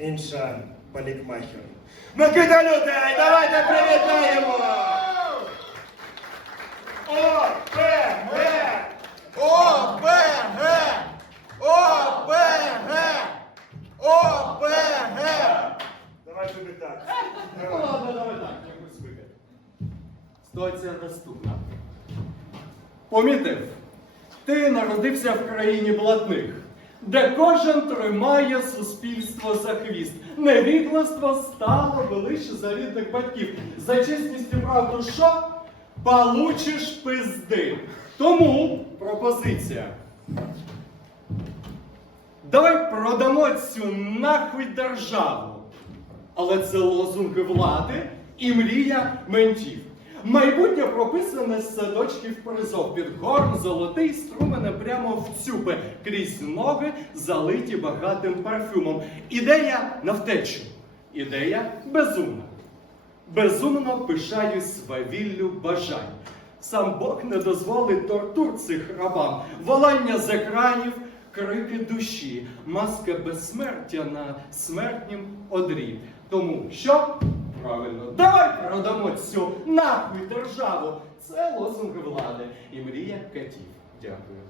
інша парикмахер. Микита Лютий, давайте привітаємо! О, П, Г! О, Б, Г! О, Б, Г! О, Б, Г! Давай тобі так. Ну ладно, давай так, якось звикай. Ситуація наступна. Помітив, ти народився в країні блатних, де кожен тримає суспільство за хвіст. Невігластво стало велише за рідних батьків. За чесність і правду що? Получиш пизди. Тому пропозиція. Давай продамо цю нахуй державу. Але це лозунги влади і мрія ментів. Майбутнє прописане з садочків призов. Під горн золотий струмене прямо в цюпи, крізь ноги, залиті багатим парфюмом. Ідея на втечу. Ідея безумна. Безумно пишаюсь свавіллю бажань. Сам Бог не дозволить тортур цих рабам, волання з екранів, крики душі, маска безсмертя на смертнім одрі. Тому що? Правильно, продамо цю нахуй державу. Це лозунг влади і мрія катів. Дякую.